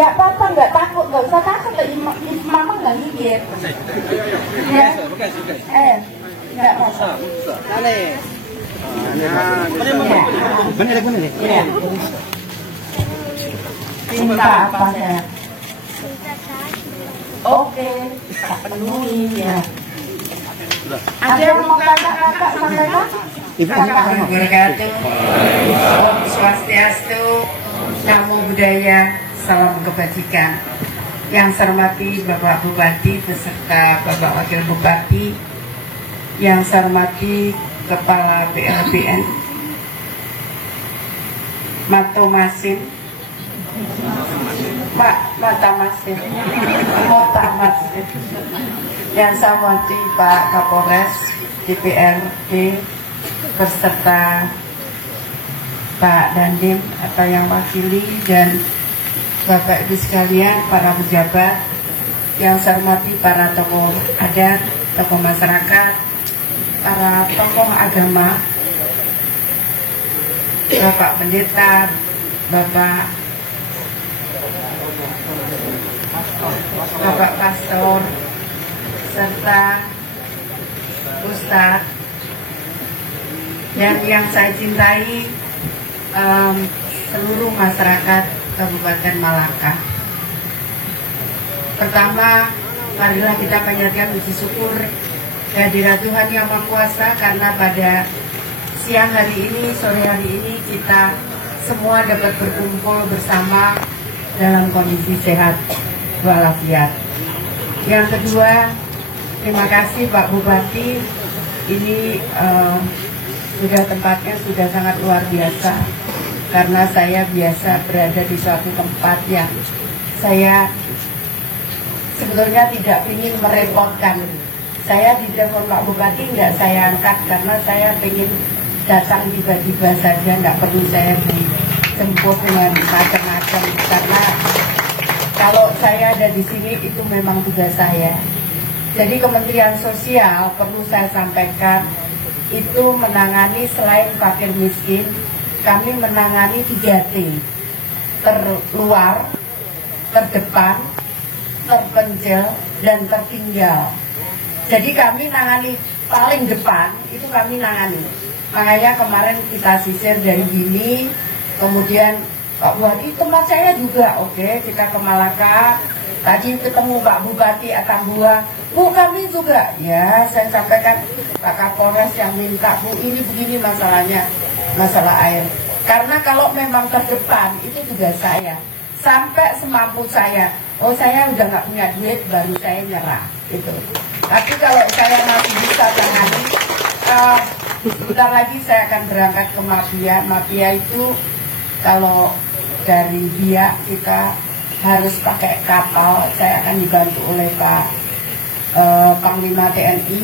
Ya papa nggak takut, nggak usah takut, mama nggak gigit. Ya, nggak masalah. Ya. Cinta apa ya? Oke, tak penuhi ya. Ada yang mau kakak sampaikan? Assalamualaikum warahmatullahi wabarakatuh. Om Swastiastu, Namo Buddhaya, salam kebajikan. Yang saya hormati Bapak Bupati beserta Bapak Wakil Bupati, yang saya hormati Kepala PLBN Mata Masin, yang saya hormati Pak Kapolres DPRD beserta Pak Dandim atau yang wakili, dan Bapak Ibu sekalian, para pejabat, yang saya hormati para tokoh adat, tokoh masyarakat, para tokoh agama, Bapak Pendeta, Bapak Pastor, serta Ustadz, dan yang saya cintai seluruh masyarakat Kabupaten Malaka. Pertama, marilah kita panjatkan puji syukur kehadirat Tuhan Yang Maha Kuasa, karena pada siang hari ini, sore hari ini, kita semua dapat berkumpul bersama dalam kondisi sehat walafiat. Yang kedua, terima kasih Pak Bupati. Ini sudah tempatnya sudah sangat luar biasa, karena saya biasa berada di suatu tempat yang saya sebetulnya tidak ingin merepotkan. Saya di telepon Pak Bupati nggak saya angkat karena saya ingin datang tiba-tiba saja, nggak perlu saya dijemput dengan macam-macam, karena kalau saya ada di sini itu memang tugas saya. Jadi Kementerian Sosial, perlu saya sampaikan, itu menangani selain fakir miskin, kami menangani 3T, terluar, terdepan, terpencil, dan tertinggal. Jadi kami nangani paling depan, itu kami nangani. Makanya kemarin kita sisir dari Gini, kemudian Pak Bupati, tempat saya juga, oke, kita ke Malaka. Tadi ketemu Pak Bupati Atambua, Bu kami juga, ya saya sampaikan Pak Kapolres yang minta, Bu ini begini masalahnya, masalah air. Karena kalau memang terdepan, itu juga saya. Sampai semampu saya, oh saya udah nggak punya duit, baru saya nyerah, gitu. Tapi kalau saya masih bisa tangani, sebentar lagi saya akan berangkat ke Mapia. Mapia itu kalau dari Biak kita harus pakai kapal. Saya akan dibantu oleh Pak Panglima TNI.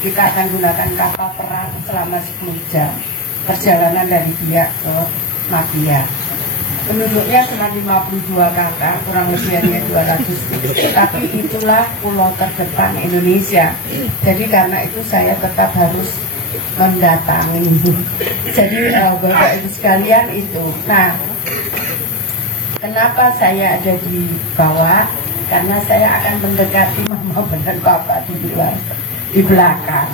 Kita akan gunakan kapal perang selama 10 jam perjalanan dari Biak ke Mapia. Penduduknya cuma 52 kakak, kurang lebih hanya 200. Tapi itulah pulau terdepan Indonesia. Jadi karena itu saya tetap harus mendatangi. Jadi Bapak Ibu sekalian itu. Nah, kenapa saya ada di bawah? Karena saya akan mendekati Mama dan Papa di luar, di belakang.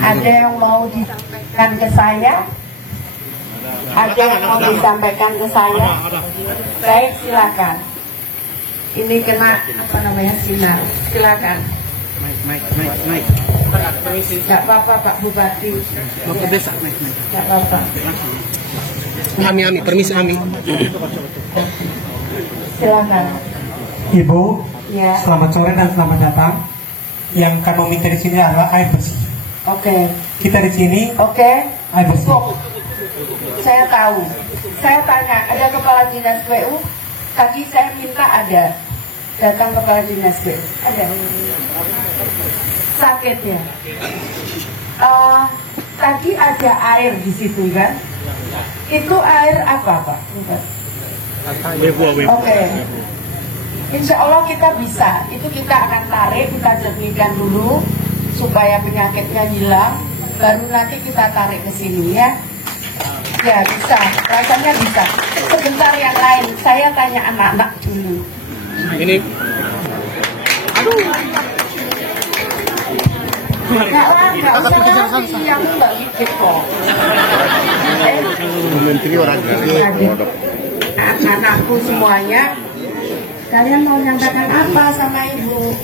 Ada yang mau disampaikan ke saya? Ada yang mau disampaikan ke saya? Baik, silakan. Ini kena apa namanya, sinar. Silakan. Naik. Tidak apa-apa Pak Bupati. Mau ke desa, naik. Tidak apa-apa. Ami, permisi Ami. Silakan. Ibu, Ya. selamat sore dan selamat datang. Yang kami minta di sini adalah air bersih. Oke. Kita di sini Oke. air bersih. Saya tahu. Saya tanya, ada kepala dinas PU? Tadi saya minta ada. Datang kepala dinas PU. Ada. Sakit ya. Tadi ada air di situ kan? Itu air apa Pak? Oke. Insya Allah kita bisa. Itu kita akan tarik, kita jernihkan dulu supaya penyakitnya hilang. Baru nanti kita tarik ke sini ya. Ya bisa, rasanya bisa. Sebentar yang lain. saya tanya anak-anak dulu. Ini Nggak usah lagi, aku nggak gigit kok. Menteri orang Anak-anakku semuanya, kalian mau nyampaikan apa sama ibu?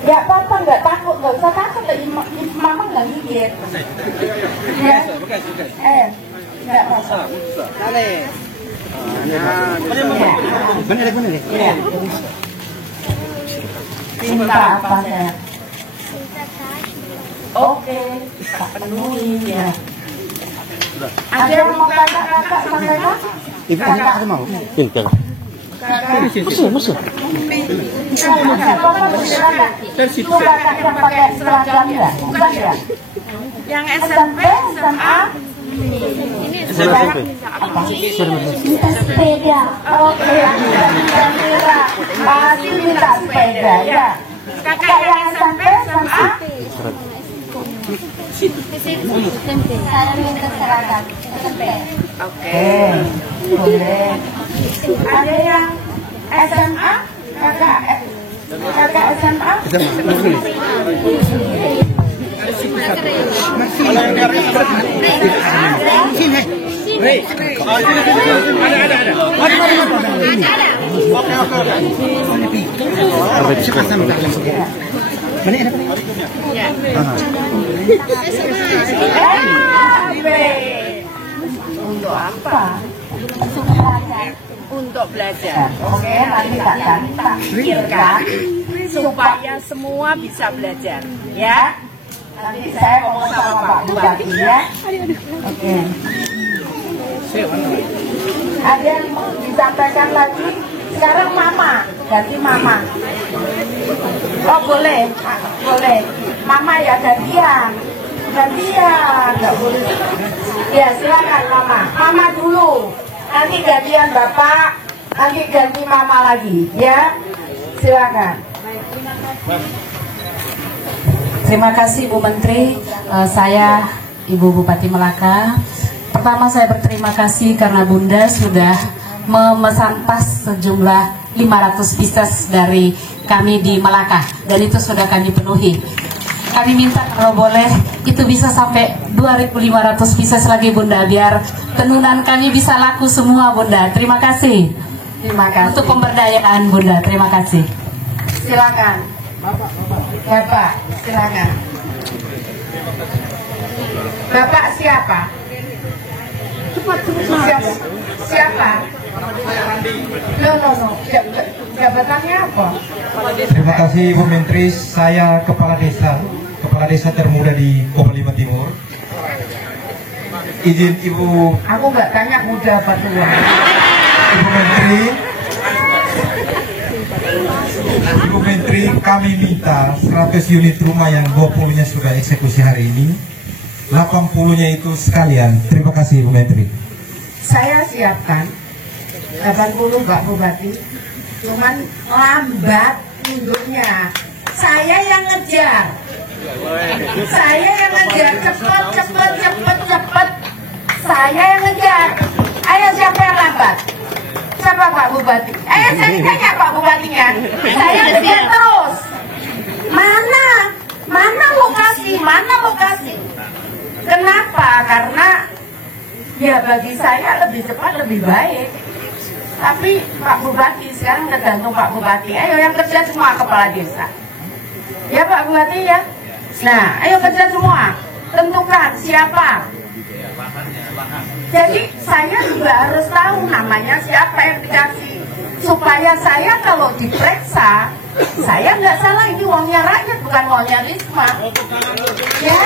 Nggak apa-apa, nggak takut, nggak usah takut, mama nggak gigit. Ya, nggak masalah. Ya. Minta apa saya? Oke, tak penuhi ya. Ada yang mau tanya kakak sampaikan? Ibu ada mau? Pintar. Musuh. Nggak apa-apa, silakan. Itu kakak yang pakai seragam ya? Bukan ya? Yang SMP, SMA? Minta sepeda. Oke, kira masih minta sepeda ya. Kakak yang SMP, SMA? Saya minta seragam SMP. Oke, boleh. Ada yang SMA? Kakak SMA? Untuk apa? Untuk belajar. Oke, nanti tak pikirkan Supaya semua bisa belajar, ya. nanti saya ngomong sama Pak Bupati ya. Oke. Ada yang mau disampaikan lagi? Sekarang mama, ganti mama. Oh boleh, boleh. Mama ya gantian, nggak boleh. Ya silakan mama. Mama dulu, nanti gantian bapak, nanti ganti mama lagi, ya. Silakan. Terima kasih Bu Menteri, saya Ibu Bupati Melaka. Pertama saya berterima kasih karena Bunda sudah memesan tas sejumlah 500 pieces dari kami di Melaka dan itu sudah kami penuhi. Kami minta kalau boleh itu bisa sampai 2.500 pieces lagi Bunda biar tenunan kami bisa laku semua Bunda. Terima kasih. Terima kasih. Untuk pemberdayaan Bunda. Terima kasih. Silakan. Bapak, silakan. Bapak siapa? Siapa? No. Jabatannya apa? Terima kasih Ibu Menteri, saya kepala desa termuda di Kobalima Timur. Izin Ibu. Aku nggak tanya muda apa tua. Ibu Menteri, kami minta 100 unit rumah yang 20-nya sudah eksekusi hari ini, 80-nya itu sekalian. Terima kasih Ibu Menteri. Saya siapkan 80 Pak Bupati, cuman lambat mundurnya. Saya yang ngejar. Cepet. Saya yang ngejar. Ayo siapa yang lambat? Siapa Pak Bupati? Ayo saya tanya Pak Bupatinya. Saya ngejar terus. Mana lokasi? Kenapa? Karena ya bagi saya lebih cepat lebih baik. Tapi Pak Bupati sekarang tergantung Pak Bupati. Ayo yang kerja semua kepala desa. Ya Pak Bupati ya. Nah, ayo kerja semua. Tentukan siapa. Jadi saya juga harus tahu namanya siapa yang dikasih. Supaya saya kalau diperiksa, saya nggak salah ini uangnya rakyat bukan uangnya Risma. Ya.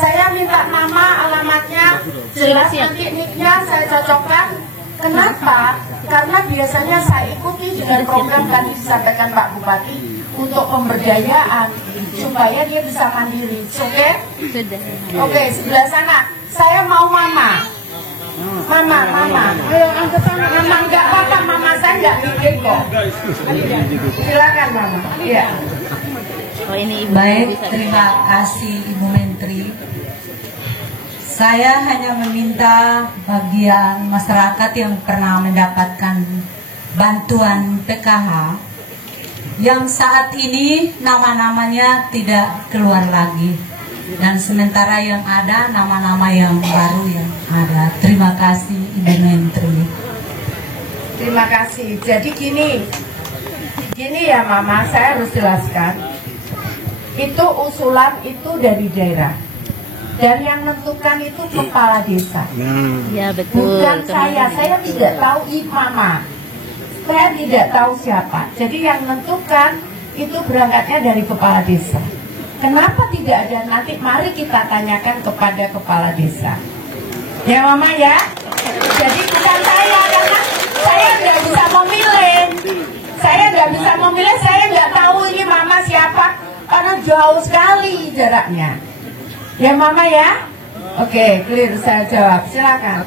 Saya minta nama, alamatnya jelas, nanti nicknya saya cocokkan. Kenapa? Karena biasanya saya ikuti dengan program tadi disampaikan Pak Bupati untuk pemberdayaan supaya dia bisa mandiri. Oke? Oke, sebelah sana. Saya mau mama. Ayo angkat tangan. Mama nggak apa-apa, mama saya nggak bikin kok. Silakan mama. Iya. Baik, terima kasih Ibu Menteri. Saya hanya meminta bagian masyarakat yang pernah mendapatkan bantuan PKH yang saat ini nama-namanya tidak keluar lagi, dan sementara yang ada nama-nama yang baru yang ada. Terima kasih Ibu Menteri. Terima kasih. Jadi gini ya Mama, saya harus jelaskan. Itu usulan itu dari daerah. Dan yang menentukan itu kepala desa. Ya betul. Bukan saya tidak tahu Mama. Saya tidak tahu siapa. Jadi yang menentukan itu berangkatnya dari kepala desa. Kenapa tidak ada? Nanti mari kita tanyakan kepada kepala desa. Ya Mama ya. Jadi bukan saya, karena saya nggak bisa memilih. Saya nggak tahu ini Mama siapa, karena jauh sekali jaraknya. Ya Mama ya. Oke, clear, saya jawab. Silakan.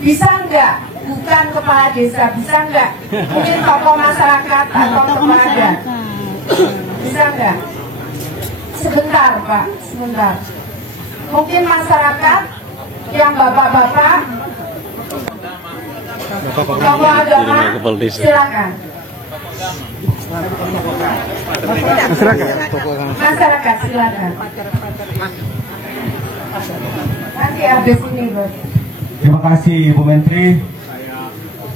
Bisa nggak? Bukan kepala desa, bisa nggak? Mungkin tokoh masyarakat atau kepada. Bisa nggak? Sebentar Pak, sebentar. Mungkin masyarakat yang bapak-bapak, tokoh agama, silakan. Masyarakat silakan. Nanti habis ini Bos. Terima kasih Ibu Menteri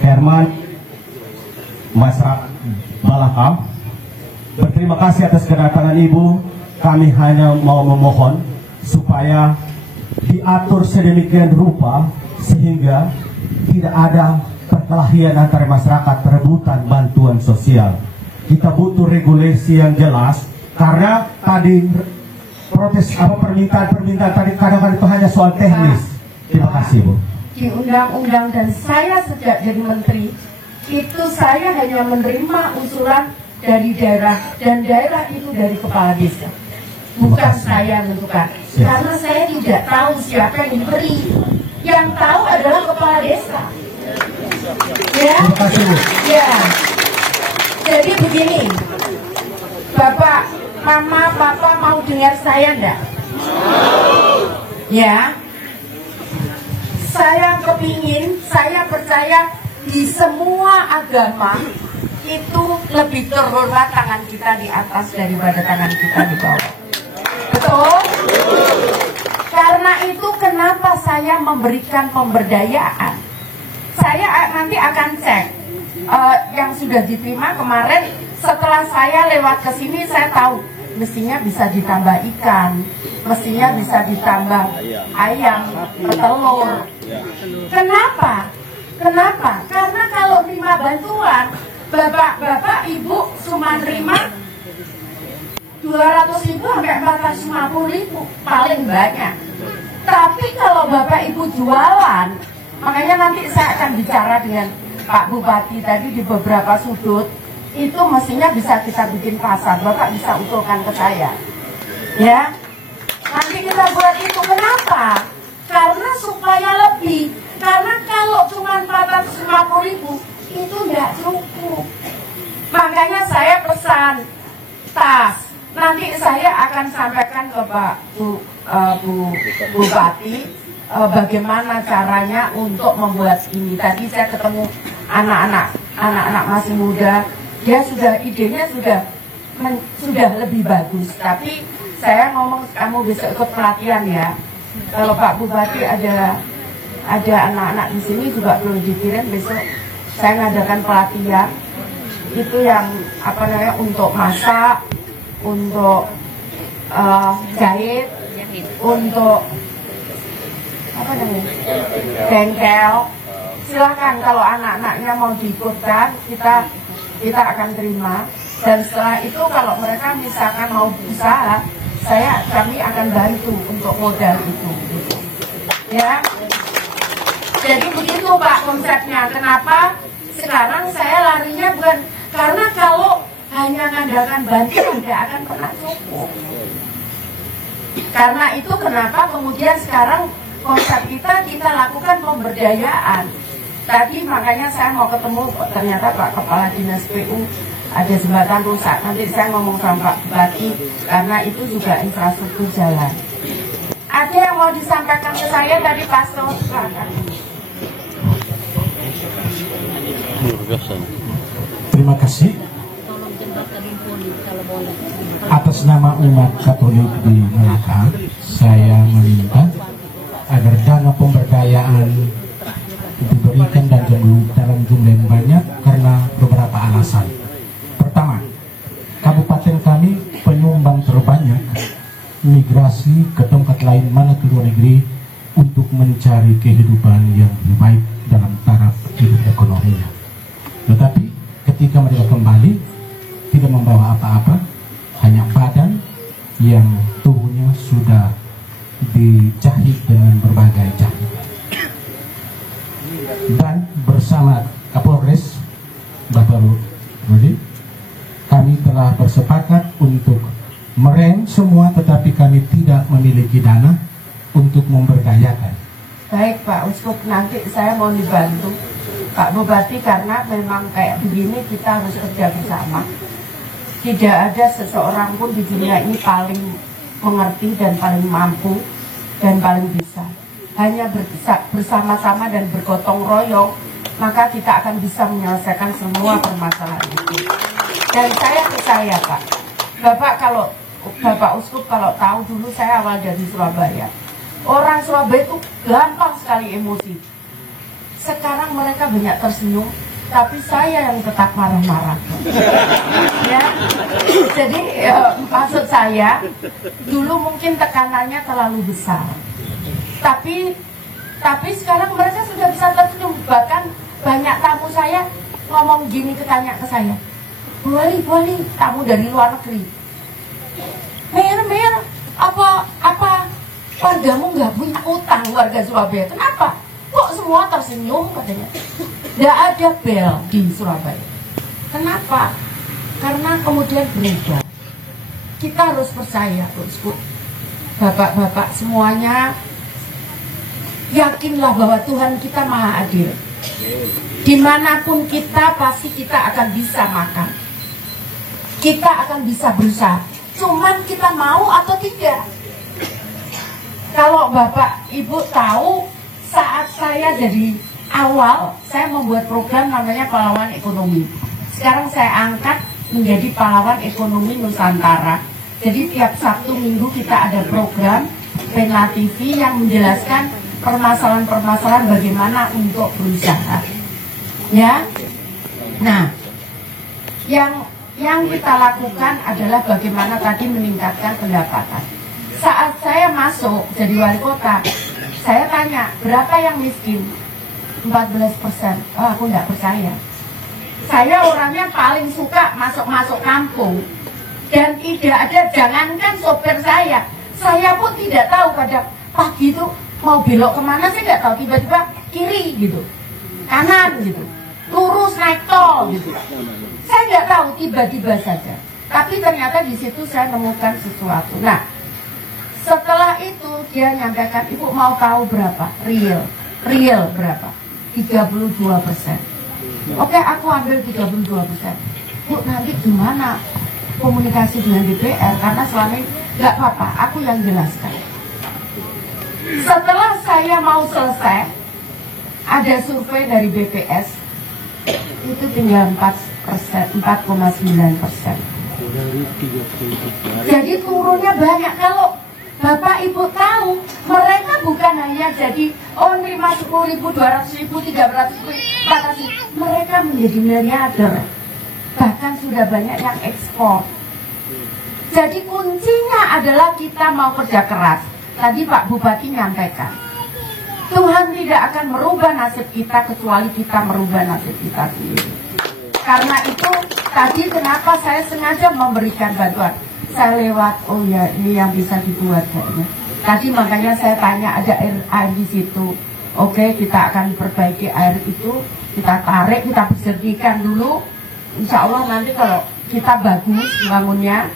Herman Masyarakat Balaka. Berterima kasih atas kedatangan Ibu. Kami hanya mau memohon supaya diatur sedemikian rupa sehingga tidak ada perkelahian antara masyarakat perebutan bantuan sosial. Kita butuh regulasi yang jelas, karena tadi protes permintaan tadi kadang-kadang itu hanya soal teknis. Terima kasih Bu. Di undang-undang dan saya sejak jadi menteri itu saya hanya menerima usulan dari daerah, dan daerah itu dari kepala desa. Bukan saya menentukan, karena saya tidak tahu siapa yang diberi. Yang tahu adalah kepala desa. Ya, ya. Jadi begini, Bapak, Mama, Papa mau dengar saya enggak? Ya. Saya kepingin, saya percaya di semua agama itu lebih terhormat tangan kita di atas daripada tangan kita di bawah. Betul? Karena itu kenapa saya memberikan pemberdayaan. Saya nanti akan cek yang sudah diterima kemarin. Setelah saya lewat ke sini, saya tahu mestinya bisa ditambah ikan, mestinya bisa ditambah ayam, telur. Kenapa? Kenapa? Karena kalau terima bantuan, bapak-bapak, ibu cuma terima 200.000 sampai 450.000 paling banyak. Tapi kalau bapak ibu jualan, makanya nanti saya akan bicara dengan Pak Bupati tadi di beberapa sudut, itu mestinya bisa kita bikin pasar. Bapak bisa usulkan ke saya, ya. Nanti kita buat itu. Kenapa? Karena supaya lebih. Karena kalau cuma 450.000 itu nggak cukup. Makanya saya pesan tas. Nanti saya akan sampaikan ke Pak Bupati bagaimana caranya untuk membuat ini. Tadi saya ketemu anak-anak masih muda, dia sudah idenya sudah lebih bagus. Tapi saya ngomong kamu besok ikut pelatihan ya. Kalau Pak Bupati ada anak-anak di sini juga belum dikirim, besok saya ngadakan pelatihan. Itu yang untuk masak, untuk jahit, untuk bengkel. Silahkan kalau anak-anaknya mau diikutkan, kita akan terima. Dan setelah itu kalau mereka misalkan mau usaha, kami akan bantu untuk modal itu. Ya. Jadi begitu Pak konsepnya. Kenapa sekarang saya larinya bukan karena kalau hanya mengandalkan bantuan tidak akan pernah cukup. Karena itu kenapa kemudian sekarang konsep kita lakukan pemberdayaan. Tadi makanya saya mau ketemu, ternyata Pak Kepala Dinas PU ada jembatan rusak. Nanti saya ngomong sama Pak Bupati karena itu juga infrastruktur jalan. Ada yang mau disampaikan ke saya dari Pastor? Terima kasih. Atas nama umat Katolik di Melaka, saya meminta agar dana pemberdayaan diberikan dalam jumlah yang banyak karena beberapa alasan. Pertama, kabupaten kami penyumbang terbanyak migrasi ke tempat lain mana ke luar negeri untuk mencari kehidupan yang lebih baik dalam taraf hidup ekonominya. Tetapi ketika mereka kembali tidak membawa apa-apa, hanya badan yang tubuhnya sudah dijahit dengan berbagai jahit. Dan bersama Kapolres Bapak Rudi, kami telah bersepakat untuk merem semua, tetapi kami tidak memiliki dana untuk memberdayakan. Baik Pak Uskup, nanti saya mau dibantu Pak Bupati, karena memang kayak begini kita harus kerja bersama. Tidak ada seseorang pun di dunia ini paling mengerti dan paling mampu dan paling bisa. Hanya bersama-sama dan bergotong royong, maka kita akan bisa menyelesaikan semua permasalahan itu. Dan saya percaya Pak, Bapak Uskup kalau tahu, dulu saya awal dari Surabaya. Orang Surabaya itu gampang sekali emosi. Sekarang mereka banyak tersenyum, tapi saya yang tetap marah-marah. Ya, jadi maksud saya, dulu mungkin tekanannya terlalu besar. Tapi sekarang mereka sudah bisa tersenyum. Bahkan banyak tamu saya ngomong gini, tanya ke saya, Bu Wali, tamu dari luar negeri. Mer, apa wargamu nggak punya utang, warga Surabaya? Kenapa? Kok semua tersenyum katanya? Nggak ada bel di Surabaya. Kenapa? Karena kemudian berbeda. Kita harus percaya, Bapak-bapak semuanya, yakinlah bahwa Tuhan kita maha adil. Dimanapun kita, pasti kita akan bisa makan. Kita akan bisa berusaha. Cuman kita mau atau tidak. Kalau Bapak Ibu tahu, saat saya dari awal, saya membuat program namanya Pahlawan Ekonomi. Sekarang saya angkat menjadi Pahlawan Ekonomi Nusantara. Jadi tiap Sabtu Minggu kita ada program Penla TV yang menjelaskan permasalahan-permasalahan bagaimana untuk berusaha. Ya. Nah, yang kita lakukan adalah bagaimana tadi meningkatkan pendapatan. Saat saya masuk jadi wali kota, saya tanya, berapa yang miskin? 14%. Oh, aku nggak percaya. Saya orangnya paling suka masuk kampung. Dan tidak ada, jangankan sopir saya pun tidak tahu pada pagi itu mau belok kemana, saya nggak tahu. Tiba-tiba kiri gitu, kanan gitu, lurus naik tol gitu. Saya nggak tahu, tiba-tiba saja. Tapi ternyata di situ saya menemukan sesuatu. Nah, setelah itu dia nyampaikan, Ibu mau tahu berapa? Real berapa? 32%. Oke, aku ambil 32%. Bu, nanti gimana komunikasi dengan DPR? Karena selama ini nggak apa-apa, aku yang jelaskan. Setelah saya mau selesai, ada survei dari BPS, itu tinggal 4,9%. Jadi turunnya banyak. Kalau Bapak Ibu tahu, mereka bukan hanya jadi nerima 10.000, 200.000, 300.000, 400.000. Mereka menjadi miliarder. Bahkan sudah banyak yang ekspor. Jadi kuncinya adalah kita mau kerja keras. Tadi Pak Bupati nyampaikan, Tuhan tidak akan merubah nasib kita kecuali kita merubah nasib kita sendiri. Karena itu tadi kenapa saya sengaja memberikan bantuan. Saya lewat, oh ya ini yang bisa dibuat kayaknya. Tadi makanya saya tanya, ada air di situ. Oke, kita akan perbaiki air itu, kita tarik, kita bersihkan dulu. Insya Allah nanti kalau kita bagus bangunnya,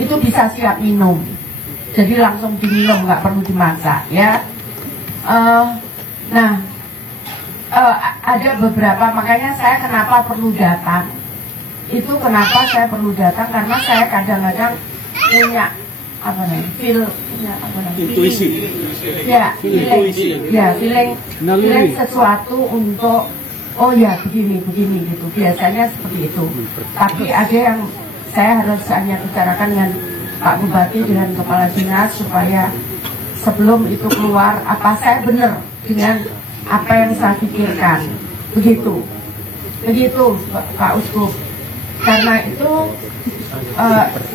itu bisa siap minum. Jadi langsung diminum, nggak perlu dimasak ya. Ada beberapa, makanya saya kenapa perlu datang. Itu kenapa saya perlu datang, karena saya kadang-kadang punya punya apa namanya? Intuisi. Ya, feeling sesuatu untuk oh ya begini gitu. Biasanya seperti itu. Tapi ada yang saya harus hanya bicarakan dengan Pak Bupati dengan Kepala Dinas supaya sebelum itu keluar apa saya benar dengan apa yang saya pikirkan. Begitu Pak Uskup. Karena itu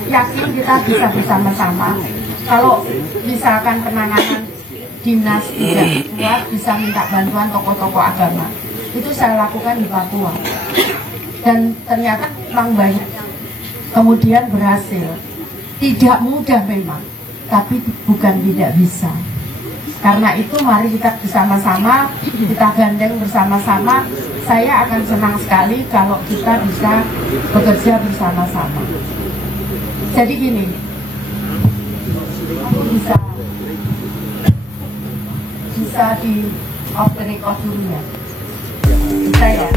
yakin kita bisa bersama-sama. Kalau misalkan penanganan dinas tidak kuat, bisa minta bantuan tokoh-tokoh agama. Itu saya lakukan di Papua. Dan ternyata memang banyak. Kemudian berhasil. Tidak mudah memang, tapi bukan tidak bisa. Karena itu mari kita bersama-sama, kita gandeng bersama-sama. Saya akan senang sekali kalau kita bisa bekerja bersama-sama. Jadi gini, aku bisa di off the record dulu ya. Bisa ya?